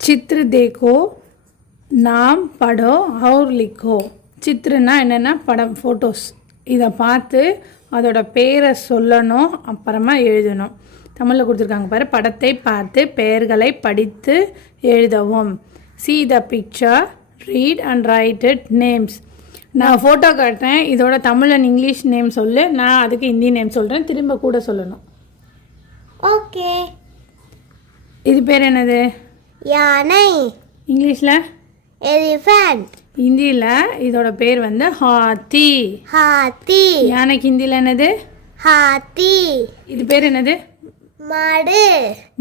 चित्र देखो नाम पढ़ो और लिखो. சித்திரனா என்னென்னா படம், ஃபோட்டோஸ். இதை பார்த்து அதோட பேரை சொல்லணும், அப்புறமா எழுதணும். தமிழில் கொடுத்துருக்காங்க பாரு, படத்தை பார்த்து பெயர்களை படித்து எழுதவும். see the picture, read and write it names. நான் ஃபோட்டோ காட்டுறேன், இதோட தமிழ் அண்ட் இங்கிலீஷ் நேம் சொல்லு, நான் அதுக்கு ஹிந்தி நேம் சொல்கிறேன், திரும்ப கூட சொல்லணும். ஓகே. இது பேர் என்னது? யானை. இங்கிலீஷில் எலிஃபண்ட். ஹிந்தியில் இதோட பேர் வந்து ஹாத்தி. ஹாத்தி. யானைக்கு ஹிந்தியில் என்னது? ஹாத்தி. இது பேர் என்னது? மாடு.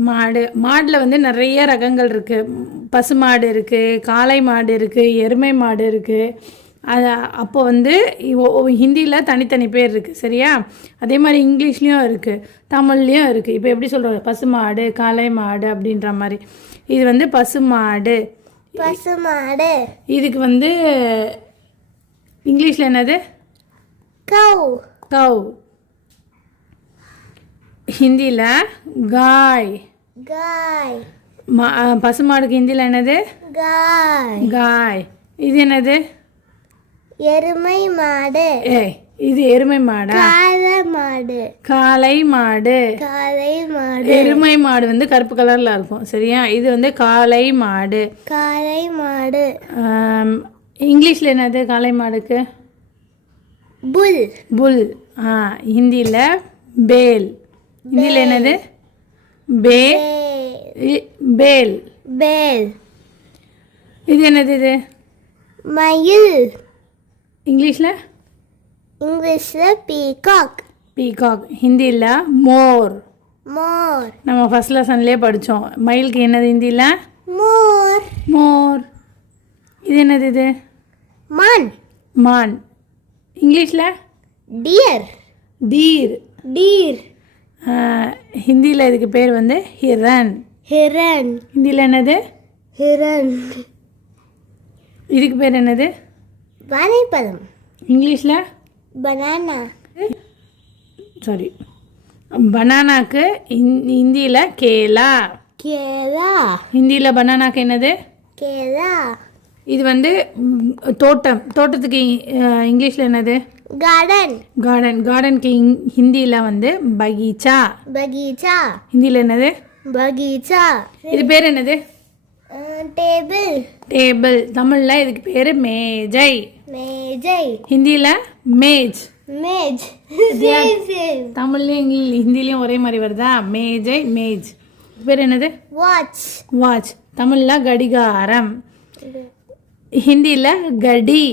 மாடு. மாடில் வந்து நிறைய ரகங்கள் இருக்குது. பசு மாடு இருக்குது, காளை மாடு இருக்குது, எருமை மாடு இருக்குது. அது அப்போ வந்து ஹிந்தியில் தனித்தனி பேர் இருக்குது, சரியா? அதே மாதிரி இங்கிலீஷ்லேயும் இருக்குது, தமிழ்லேயும் இருக்குது. இப்போ எப்படி சொல்கிறது? பசு மாடு, காளை மாடு அப்படின்ற மாதிரி. இது வந்து பசு மாடு. பசு மாடு. இதுக்கு வந்து இங்கிலீஷில் என்னது? கவ். கவ். ஹிந்தியில் காய். காய். பசுமாடுக்கு ஹிந்தியில் என்னது? காய். காய். இது என்னது? எருமை மாடு. இது எருமை மாடா? காளை மாடு. காளை மாடு. காளை மாடு. எருமை மாடு வந்து கருப்பு கலரில் இருக்கும், சரியா? இது வந்து காளை மாடு. காளை மாடு. இங்கிலீஷில் என்னது காளை மாடுக்கு? புல். புல். ஹிந்தியில் பேல். ஹிந்தியில் என்னது? பேல். பேல். இது என்னது? இது மயில். இங்கிலீஷில்? இங்கிலீஷில் பீகாக். பீகாக். ஹிந்தியில் மோர். மோர். நம்ம ஃபர்ஸ்ட் லெசன்லேயே படித்தோம். மயிலுக்கு என்னது ஹிந்தியில்? மோர். மோர். இது என்னது? இது மான். மான். இங்கிலீஷில்? டியர். டீர். டீர். ஹிந்தியில் இதுக்கு பேர் வந்து ஹிரன். ஹிரன். ஹிந்தியில் என்னது? ஹிரன். இதுக்கு பேர் என்னது? வாழைப்பழம். இங்கிலீஷில்? பனானா. சாரி, பனானாக்கு ஹிந்தியில் கேலா. கேலா. ஹிந்தியில் பனானாக்கு என்னது? கேலா. இது வந்து தோட்டம். தோட்டத்துக்கு இங்கிலீஷில் என்னது? கார்டன். கார்டன். கார்டனுக்கு ஹிந்தியில் வந்து பகீச்சா. பகீச்சா. ஹிந்தியில் என்னது? பகீச்சா. இது பேர் என்னது? டேபிள். டேபிள். தமிழில் இதுக்கு பேர் மேஜை. மேஜை. ஹிந்தியில் மேஜ். மேஜ். தமிழ்லையும் ஹிந்திலையும் ஒரே மாதிரி வருதா? மேஜை, மேஜ். பேர் என்னது? வாட்ச். வாட்ச். தமிழில் கடிகாரம். ஹிந்தியில் கடி.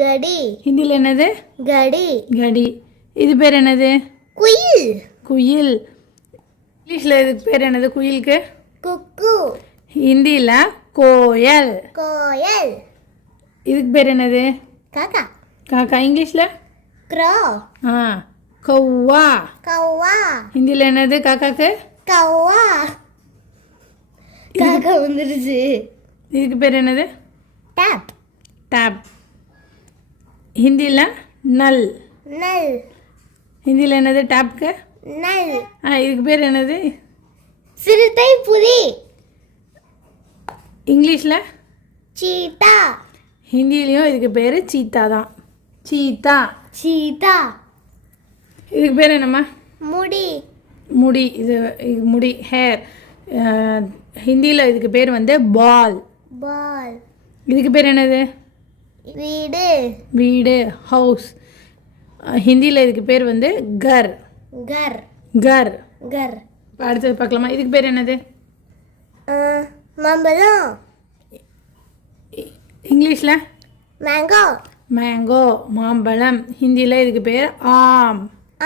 கடி. ஹிந்தியில் என்னது? கடி. கடி. இது பேர் என்னது? குயில். குயில். இங்கிலீஷில் இதுக்கு பேர் என்னது? குயிலுக்கு? குக்கு. ஹிந்தியில் கோயல். கோயல். இதுக்கு பேர் என்னது? காக்கா. காக்கா. இங்கிலீஷில்? க்ரோ. கௌவா. கௌவா. ஹிந்தியில் என்னது காக்காக்கு? கௌவா. காக்கா வந்துருச்சு. இதுக்கு பேர் என்னது? டேப். டேப். ஹிந்தியில் நல். நல். ஹிந்தியில் என்னது டேப்க்கு? நல். இதுக்கு பேர் என்னது? சிறுத்தை புலி. இங்கிலீஷில்? சீட்டா. ஹிந்திலையும் இதுக்கு பேர் சீத்தா தான். சீத்தா. சீத்தா. இதுக்கு பேர் என்னம்மா? முடி. முடி. இது முடி, ஹேர். ஹிந்தியில் இதுக்கு பேர் வந்து பால். பால். இதுக்கு பேர் என்னது? வீடு. வீடு, ஹவுஸ். ஹிந்தியில் இதுக்கு பேர் வந்து கர். கர். கர். கர். அடுத்தது பார்க்கலாமா? இதுக்கு பேர் என்னது? மாம்பழம். இங்கிலீஷில்? மேங்கோ. மேங்கோ, மாம்பழம். ஹிந்தியில் இதுக்கு பேர் ஆம்.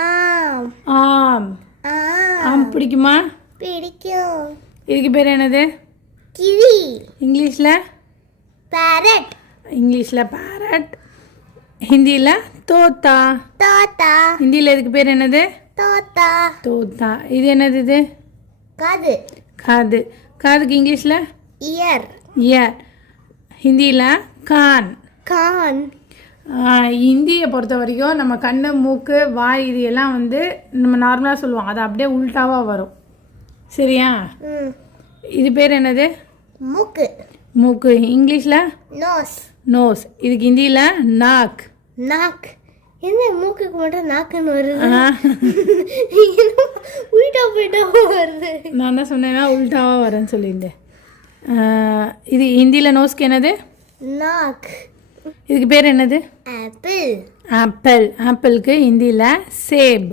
ஆம். ஆம். ஆம் பிடிக்குமா? பிடிக்கும். இதுக்கு பேர் என்னது? கிவி. இங்கிலீஷில்? பேரட். இங்கிலீஷில் பேரட். ஹிந்தியில் தோத்தா. தோத்தா. ஹிந்தியில் இதுக்கு பேர் என்னது? தோத்தா. தோத்தா. இது என்னது? இது காது. காது. காதுக்கு இங்கிலீஷில்? இயர். இயர். ஹிந்தியில் கான். கான். இந்தியை பொறுத்த வரைக்கும் நம்ம கண்ணு, மூக்கு, வாய் இது எல்லாம் வந்து நம்ம நார்மலாக சொல்லுவோம். அது அப்படியே உல்ட்டாவாக வரும், சரியா? இது பேர் என்னது? மூக்கு. மூக்கு. இங்கிலீஷில் நோஸ். நோஸ். இதுக்கு ஹிந்தியில் நாக். நாக். என்ன மூக்குக்கு மட்டும் நாக்குன்னு வருது? உல்டா போயிட்டா வருது. நான் தான் சொன்னேன்னா உல்டாவாக வரேன்னு சொல்லியிருந்தேன். இது ஹிந்தியில் நோஸ்க்கு என்னது? நாக். இதுக்கு பேர் என்னது? ஆப்பிள். ஆப்பிள். ஆப்பிளுக்கு ஹிந்தியில் சேப்.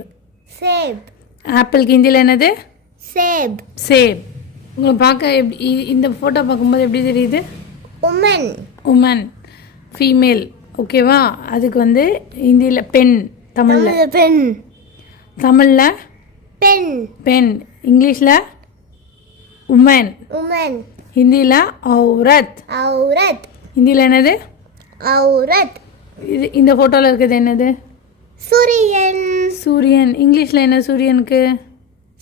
சேப். ஆப்பிளுக்கு ஹிந்தியில் என்னது? சேப். சேப். உங்களுக்கு பார்க்க எப்படி இந்த ஃபோட்டோ பார்க்கும்போது எப்படி தெரியுது? உமன். உமன். ஃபீமேல். ஓகேவா? அதுக்கு வந்து ஹிந்தியில் பெண். தமிழில் பெண். தமிழில் பெண். பெண். இங்கிலீஷில் உமன். உமன். ஹிந்தியில் ஔரத். ஔரத். ஹிந்தியில் என்னது? ஔரத். இது இந்த ஃபோட்டோவில் இருக்கிறது என்னது? சூரியன். சூரியன். இங்கிலீஷில் என்ன சூரியனுக்கு?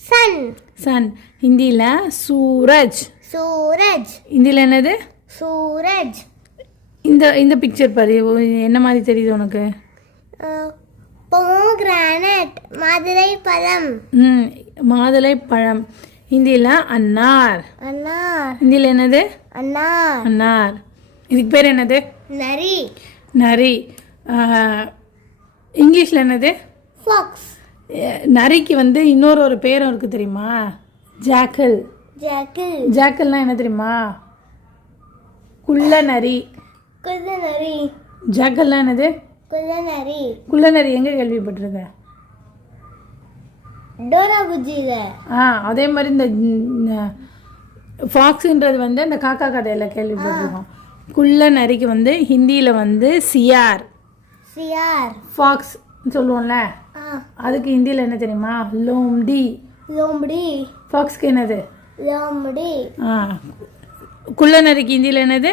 சன். சன். ஹிந்தியில் சூரஜ். சூரஜ். ஹிந்தியில் என்னது? சூரஜ். இந்த இந்த பிக்சர் பாரு, என்ன மாதிரி தெரியுது உனக்கு? பொமோகிரானட். மாதுளை பழம். மாதுளை பழம். ஹிந்தியில் அன்னார். அன்னார். ஹிந்தியில் என்னது? அன்னார். அன்னார். இதுக்கு பேர் என்னது? நரி. நரி. இங்கிலீஷில் என்னது? ஃபாக்ஸ். நரிக்கு வந்து ஒரு பேரும் இருக்குது தெரியுமா? ஜாக்கல். ஜாக்கிள். ஜாக்கல்னால் என்ன தெரியுமா? குள்ள நரி. குள்ள நரி. ஜாக்கல்லாம் என்னது? குள்ள நரி. குள்ள நரி எங்கே கேள்விப்பட்டிருக்க? டோரா புஜ்ஜில. அதே மாதிரி இந்த ஃபாக்ஸுன்றது வந்து அந்த காக்கா கதையில் கேள்விப்பட்டிருக்கோம். குள்ள நரிக்கு வந்து ஹிந்தியில் வந்து சியார். சியார். ஃபாக்ஸ் சொல்லுவோம்ல, அதுக்கு ஹிந்தியில் என்ன தெரியுமா? லோம்டி. லோம்டி. ஃபாக்ஸ்க்கு என்னது? லோம்டி. குள்ள நரிக்கு ஹிந்தியில் என்னது?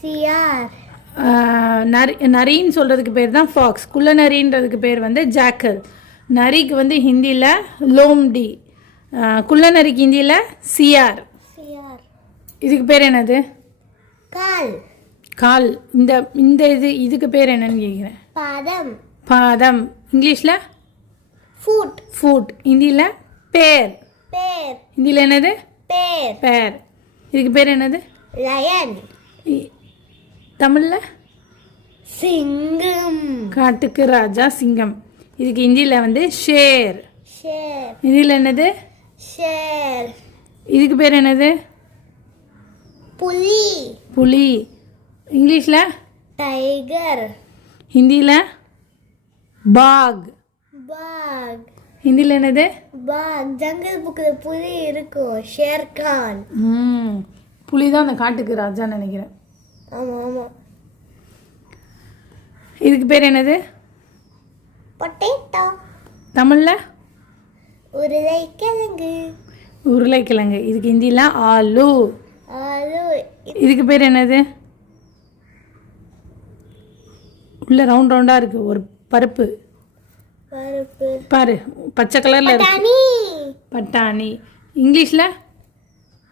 சியார். நரின்னு சொல்கிறதுக்கு பேர் தான் ஃபாக்ஸ். குள்ள நரின்றதுக்கு பேர் வந்து ஜாக்கல். நரிக்கு வந்து ஹிந்தியில் லோம்டி. குள்ள நரிக்கு ஹிந்தியில் சியார். சியார். இதுக்கு பேர் என்னது? கால். கால். இந்த இந்த இதுக்கு பேர் என்னன்னு கேட்குறேன். பாதம். பாதம். இங்கிலீஷில் ஃபுட். ஃபுட். ஹிந்தியில் பேர். பேர். ஹிந்தியில் என்னது? பேர். பேர். இதுக்கு பேர் என்னது? லயன். தமிழில் சிங்கம். காட்டுக்கு ராஜா சிங்கம். இதுக்கு ஹிந்தியில் வந்து ஷேர். ஷேர். ஹிந்தியில் என்னது? ஷேர். இதுக்கு பேர் என்னது? புலி. புலி. இங்கிலீஷில் டைகர். ஹிந்தியில் பாக். பாக். ஹிந்தியில் என்னது? பாக். ஜங்கல் புக்கில் புலி இருக்கும். ஷேர்கான். புலி தான் அந்த காட்டுக்கு ராஜான்னு நினைக்கிறேன். ஆமாம் ஆமாம். இதுக்கு பேர் என்னது? பொட்டேட்டோ. தமிழில் உருளைக்கிழங்கு. உருளைக்கிழங்கு. இதுக்கு ஹிந்தியில் ஆலு. ஆலு. இதுக்கு பேர் என்னது? உள்ள ரவுண்ட் ரவுண்டாக இருக்குது ஒரு பருப்பு. பருப்பு. பாரு, பச்சை கலரில் இருக்கு. பட்டாணி. பட்டாணி. இங்கிலீஷில்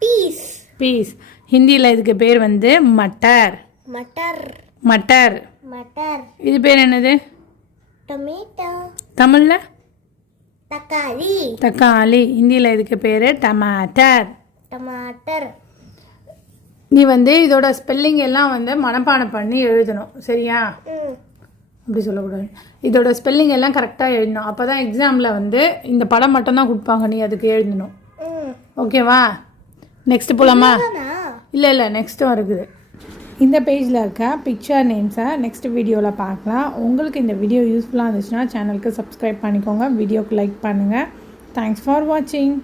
பீஸ். பீஸ். ஹிந்தியில் இதுக்கு பேர் வந்து மட்டர். மட்டர். மட்டர். மட்டர். இது பேர் என்னது? டொமேட்டோ. தமிழில் தக்காளி. தக்காளி. ஹிந்தியில் இதுக்கு பேர் டமாட்டர். டமாட்டர். நீ வந்து இதோட ஸ்பெல்லிங் எல்லாம் வந்து மனப்பாடம் பண்ணி எழுதணும், சரியா? அப்படி சொல்லக்கூடாது. இதோட ஸ்பெல்லிங் எல்லாம் கரெக்டாக எழுதணும். அப்போ தான் எக்ஸாமில் வந்து இந்த படம் மட்டும்தான் கொடுப்பாங்க, நீ அதுக்கு எழுதணும். ஓகேவா? நெக்ஸ்ட்டு போகலாமா? இல்லை நெக்ஸ்ட்டும் இருக்குது. இந்த பேஜில் இருக்க பிக்சர் நேம்ஸை நெக்ஸ்ட் வீடியோவில் பார்க்கலாம். உங்களுக்கு இந்த வீடியோ யூஸ்ஃபுல்லாக இருந்துச்சுன்னா சேனலுக்கு சப்ஸ்கிரைப் பண்ணிக்கோங்க, வீடியோக்கு லைக் பண்ணுங்கள். தேங்க்ஸ் ஃபார் வாட்சிங்.